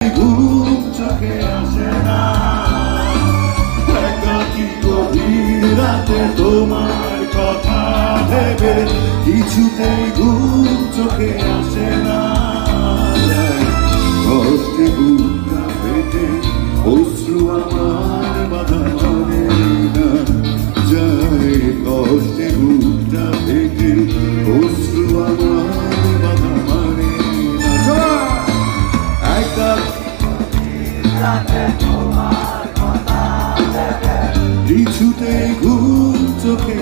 ঘুম চোখে আসে না, একাকী গভীর রাতে তোমার কথা ভেবে কিছুতেই ঘুম চোখে আসে না। কষ্টে বুকটা ফেটে অশ্রু আমার বাধা মানে না যায়, কষ্টে বুকটা ফেটে অশ্রু আমার বাধা মানে না। কিছুতেই ঘুম চোখে